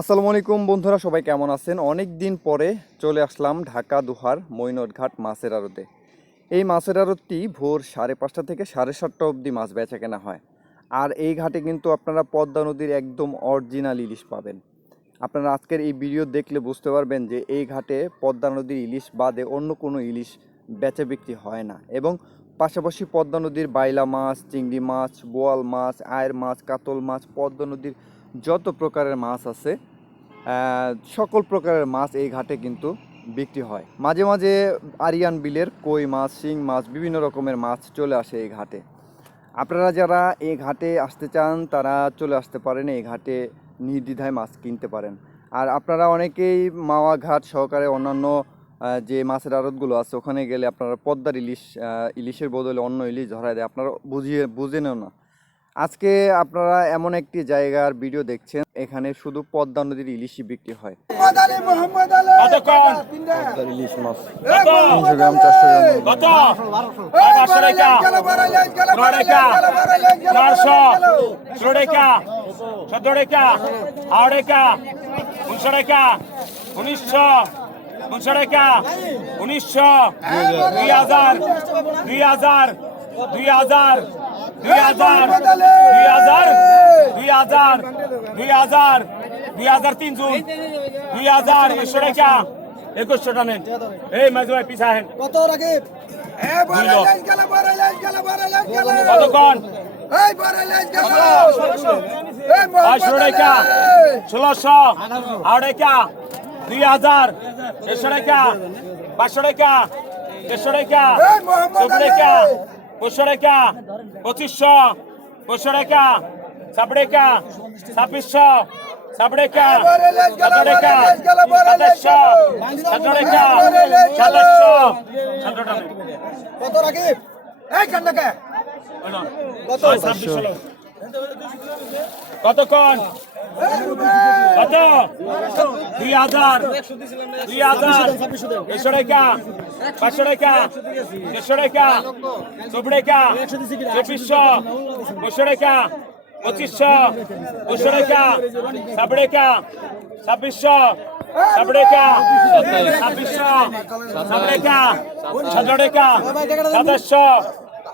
আসসালামু আলাইকুম বন্ধুরা, সবাই কেমন আছেন? অনেক দিন পরে চলে আসলাম ঢাকা, দুহার মৈনটঘাট মাছের আড়তে। এই মাছের আড়তটি ভোর সাড়ে পাঁচটা থেকে সাড়ে সাতটা অবধি মাছ বেচা কেনা হয়। আর এই ঘাটে কিন্তু আপনারা পদ্মা নদীর একদম অরিজিনাল ইলিশ পাবেন। আপনারা আজকের এই ভিডিও দেখলে বুঝতে পারবেন যে এই ঘাটে পদ্মা নদীর ইলিশ বাদে অন্য কোনো ইলিশ বেচা বিক্রি হয় না। এবং পাশাপাশি পদ্মা নদীর বাইলা মাছ, চিংড়ি মাছ, বোয়াল মাছ, আয়ের মাছ, কাতল মাছ, পদ্মা নদীর যত প্রকারের মাছ আছে সকল প্রকারের মাছ এই ঘাটে কিন্তু বিক্রি হয়। মাঝে মাঝে আরিয়ান বিলের কই মাছ, শিং মাছ, বিভিন্ন রকমের মাছ চলে আসে এই ঘাটে। আপনারা যারা এই ঘাটে আসতে চান, তারা চলে আসতে পারেন, এই ঘাটে নির্দ্বিধায় মাছ কিনতে পারেন। আর আপনারা অনেকেই মাওয়া ঘাট সহকারে অন্যান্য যে মাছের আড়তগুলো আছে, ওখানে গেলে আপনারা পদ্মার ইলিশ ইলিশের বদলে অন্য ইলিশ ধরায় দেয়। আপনারা বুঝিয়ে বুঝেনও না। আজকে আপনারা এমন একটি জায়গার ভিডিও দেখছেন, এখানে শুধু পদ্মা নদীর ইলিশি বিক্রি হয়। উনিশশো উনিশশো দুই হাজার দুই হাজার দুই হাজার দুই হাজার দুই হাজার দুই হাজার দুই হাজার দুই হাজার তিন জুন দুই হাজার একশো টাকা। একুশশো টানেন এই মাঝে ভাই পিছা হেন। কত গেল কতক্ষণ? টাকা। ষোলোশো। দুই হাজার। দেড়শো টাকা। পাঁচশো টাকা। দেড়শো টাকা। চোদ্দ টাকা। পঁচিশশো রেখা পঁচিশশো পঁচিশশো রেখা সাবরেখা ছাব্বিশশো সাবরেখা সাতরেখা সাতাশশো সাতরেখা কত রাখি এই কান্ডাকে কত? ছাব্বিশশো কতক্ষণ? কত? দুই হাজার। দুই হাজার। দেড়শো টাকা। পাঁচশো টাকা। দেড়শো টাকা। চব্বিশ টাকা। চব্বিশশো। পঁচিশশো টাকা। পঁচিশশো। পঁচিশশো টাকা। ছাব্বিশ টাকা। ছাব্বিশশো। ছাব্বিশ টাকা।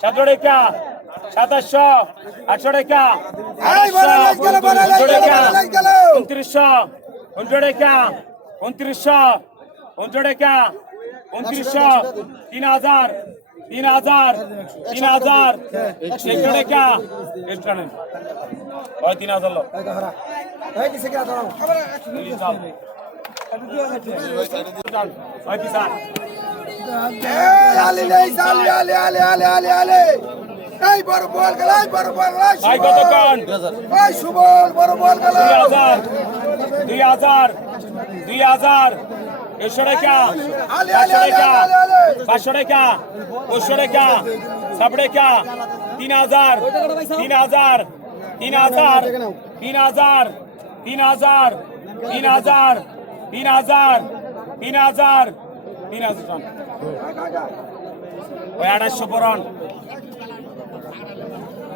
ছাব্বিশশো। সাতাশশো আটশো টাকা। উনশো টাকা উনত্রিশশো উনশো টাকা উনত্রিশশো উনশো টাকা উনত্রিশশো তিন হাজার তিন হাজার তিন হাজার একশো টাকা। একশো নেন ওই তিন হাজার লোক ওই পিসান আলী আলী আলী আলী আলী আলী আলী। এই বড় বল গেল এই বড় বল গেল ভাই কতক্ষণ এই সুবল বড় বল গেল। দুই হাজার দুই হাজার দুই হাজার একশো টাকা পাঁচশো টাকা। পাঁচশো টাকা পঁচশো টাকা সাত টাকা তিন হাজার তিন হাজার তিন হাজার তিন হাজার তিন হাজার তিন হাজার তিন হাজার তিন হাজার তিন হাজার ওই আড়াইশো পরন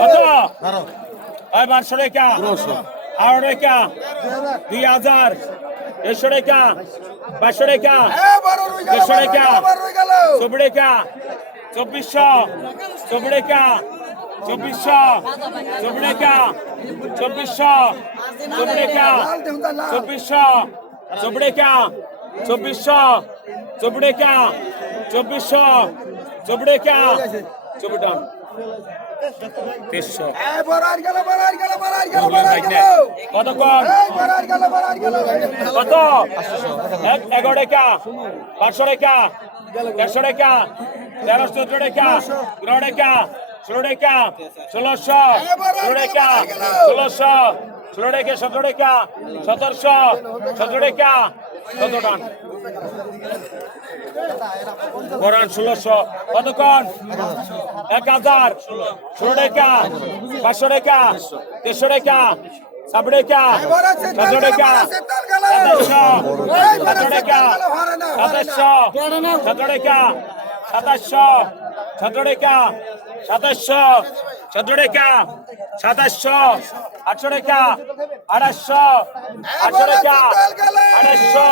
কত বারোশো রেখা আড়ো রেখা দুই হাজার। দেড়শো রেখা বাইশো রেখা দেড়শো রেখা চব্বি রেখা চব্বিশশো। চব্বি রেখা চব্বিশশো। চব্বি রেখা চব্বিশশো। চব্বি রেখা চব্বিশশো। চব্বি রেখা চব্বিশশো। চব্বি রেখা চব্বিশশো। চব্বি রেখা চব্বি ডান তেইশশো। কত কম? কত? এগারো টাকা। পাঁচশো টাকা। দেড়শো টাকা। তেরোশো চোদ্দ টাকা। পনেরো টাকা। ষোলো টাকা ষোলোশো ষোলো টাকা ষোলোশো ষোলো টাকা সতেরো টাকা সতেরোশো সতেরো টাকা কত টান করান ষোলোশো কত কন এক হাজার ষোলো টাকা পাঁচশো টাকা দেড়শো টাকা ছাব্বো সাতাশশো সতেরো রেখা সাতাশশো আটশো রেখা আড়াইশো আটশো রেখা আড়াইশো।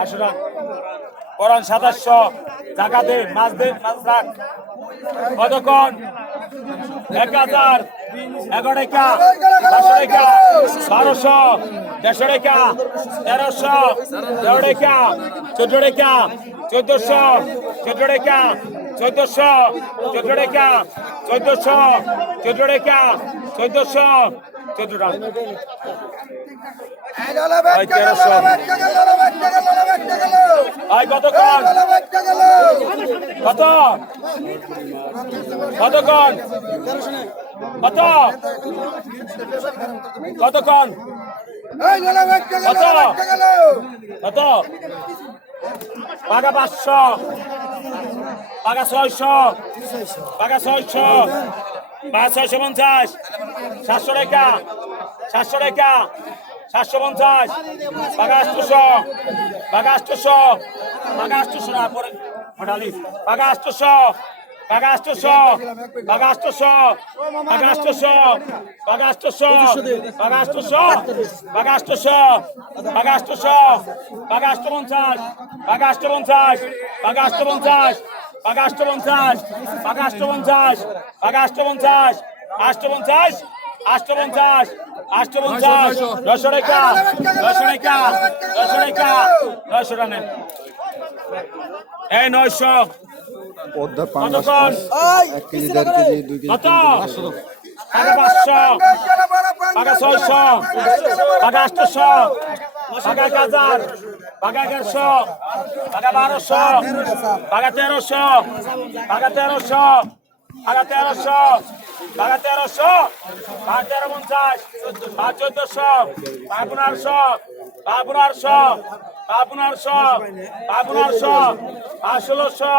আটশো টাকা করন সাতাশশো। টাকা দে মাছ দে, মাছ রাখ। কতক্ষণ? এক হাজার। এগারো রেখা পাঁচশো রেখা বারোশো দেড়শো রেখা তেরোশো তেরো চোদ্দ চোদ্দ চোদ্দশো চোদ্দ রেখা চোদ্দশো চোদ্দ রেখা চোদ্দশো চোদ্দ টাকা কতক্ষণ কত? কতক্ষণ কত? কতক্ষণ কত? পাকা পাঁচশো। পাকা ছয়শো পাকা ছয়শো পাঁচ ছয়শো পঞ্চাশ সাতশো রেখা সাতশো রেখা সাতশো পঞ্চাশ পাকা আটশোশো পাকা আটশোশো পাকা আটশোশো না পরে হঠালি পাকা আটশোশো পাকা আটশোশো পাকা আটশোশো পাকা আটশোশো পাকা আটশোশো পাকা আটশোশো পাকা আটশোশো পাকা আটশোশো পাকা আটশো পঞ্চাশ পাকা আটশো পঞ্চাশ পাকা আটশো পঞ্চাশ পাকা অষ্টপঞ্চাশ পাকা অষ্টপঞ্চাশ পাকা অষ্টপঞ্চাশ অষ্টপঞ্চাশ অষ্টপঞ্চাশ অষ্টপঞ্চাশ দশশো টাকা দশশো টাকা দশশো টাকা দশশো টাকা এই নয়শো পদ্মার পাঁচ এক কেজি দেড় কেজি দুই কেজি পাকা পাঁচশো পাকা ছয়শো পাকা আটশো পাকা এক হাজার পাকা এগারোশো পাকা বারোশো পাকা তেরোশো পাকা তেরোশো পাকা তেরোশো পাকা তেরোশো পাকা তেরো পঞ্চাশ পাঁচ চোদ্দশো পাঁচ পনেরোশো পাঁচ পনেরোশো পাঁচ পনেরোশো পাঁচ পনেরোশো পাঁচ ষোলোশো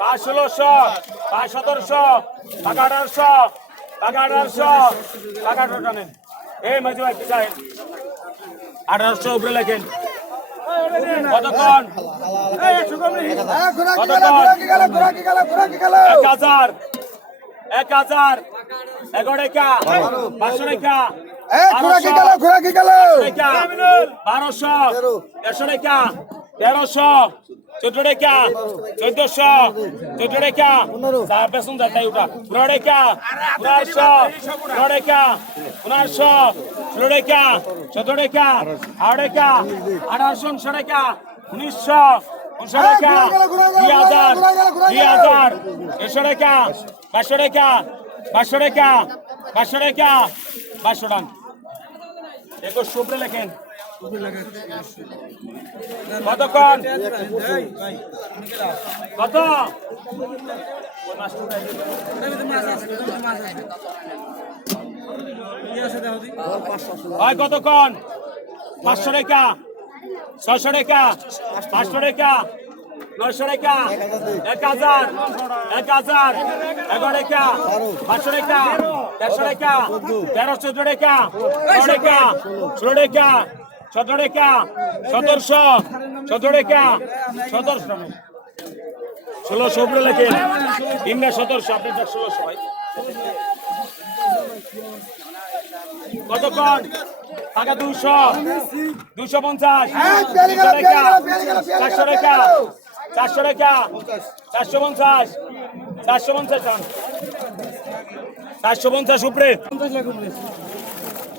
পাঁচ ষোলোশো পাঁচ সতেরোশো পাকা আঠারোশো পাকা আঠারোশো পাকা আঠারোটা নেন। এই মাঝে ভাই আঠারোশো উপরে লেখেন। কতক্ষণ এক হাজার। এক হাজার। পাঁচশো রেখা। বারোশো। একশো রেখা। তেরোশো চোদ্দ রেখা চোদ্দশো চোদ্দ রেখা চার পেছন যায় তাই ওটা। পনেরো রেখা পনেরোশো পনেরো রেখা পনেরোশো ষোলো রেখা চোদ্দ রেখা আট রেখা আঠারোশো উনিশশো রেখা উনিশশো উনিশশো রেখা দুই হাজার দুই হাজার দেড়শো রেখা পাঁচশো রেখা পাঁচশো রেখা পাঁচশো রেখা পাঁচশো টান একুশ লেখেন। কতক্ষণ? কত? কতক্ষণ? পাঁচশো টাকা। ছয়শো টাকা। পাঁচশো টাকা। নয়শো টাকা। এক হাজার। এক হাজার। এগারো টাকা। পাঁচশো টাকা। দেড়শো টাকা। তেরো, চোদ্দ টাকা। টাকা। ষোলো টাকা। সতেরো রেখা সতেরোশো সতেরো রেখা সতেরোশো ষোলোশো উপরে লেখেন তিনটা সতেরোশো আপনার ষোলোশো ভাই কতক্ষণ টাকা দুশো দুশো পঞ্চাশ। চারশো রেখা চারশো রেখা চারশো পঞ্চাশ। চারশো পঞ্চাশ চারশো পঞ্চাশ উপরে।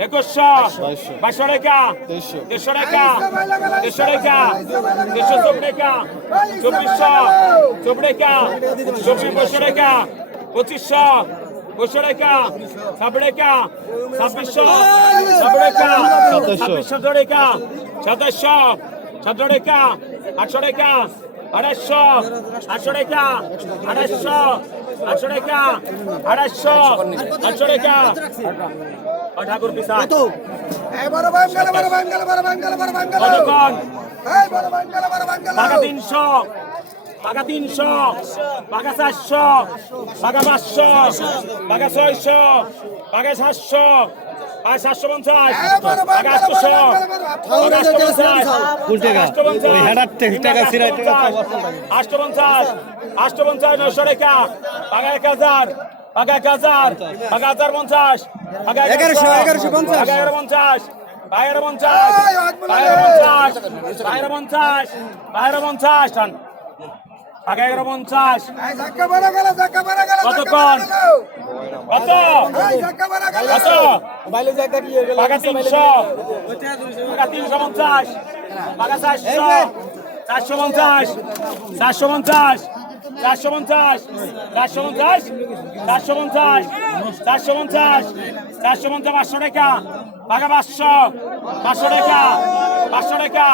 একুশশো বাইশশো টাকা দেড়শো টাকা দেড়শো টাকা দেড়শো চব্বিশ টাকা চব্বিশশো চব্বিশ টাকা চব্বিশ পঁচিশশো টাকা পঁচিশশো পঁচিশশো টাকা ছাব্বিশ টাকা ছাব্বিশশো ছাব্বিশ টাকা ছাব্বিশশো টাকা সাতাশশো সতেরো টাকা আটশো টাকা আড়াইশো আটশো টাকা আড়াইশো আটশো টাকা আড়াইশো আটশো টাকা। ঠাকুর পিসা টাকা তিনশো টাকা তিনশো টাকা চারশো টাকা পাঁচশো টাকা ছয়শো টাকা সাতশো টাকা সাতশো পঞ্চাশ আটশো পঞ্চাশ আটশো পঞ্চাশ আটশো পঞ্চাশ নশো টাকা টাকা এক হাজার টাকা এক হাজার টাকা হাজার পঞ্চাশ এগারোশো এগারোশো পঞ্চাশ এগারো পঞ্চাশ এগারো পঞ্চাশ এগারো পঞ্চাশ এগারো পঞ্চাশ এগারো পঞ্চাশ টাকা এগারো পঞ্চাশ। কতক্ষণ? কত কত? টাকা তিনশো। টাকা তিনশো পঞ্চাশ। টাকা চারশো। চারশো পঞ্চাশ। চারশো পঞ্চাশ। চারশো পঞ্চাশ। চারশো পঞ্চাশ। চারশো পঞ্চাশ। চারশো পঞ্চাশ। চারশো পঞ্চাশ পাঁচশো টাকা। টাকা পাঁচশো। পাঁচশো টাকা। পাঁচশো টাকা।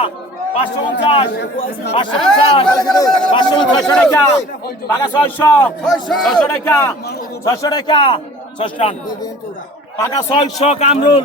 পাঁচশো পঞ্চাশ। পাঁচশো পঞ্চাশ। ছয়শো টাকা। টাকা ছয়শো। ছয়শো টাকা। ছয়শো টাকা। ছয়শো টাকা। টাকা ছয়শো কামরুল।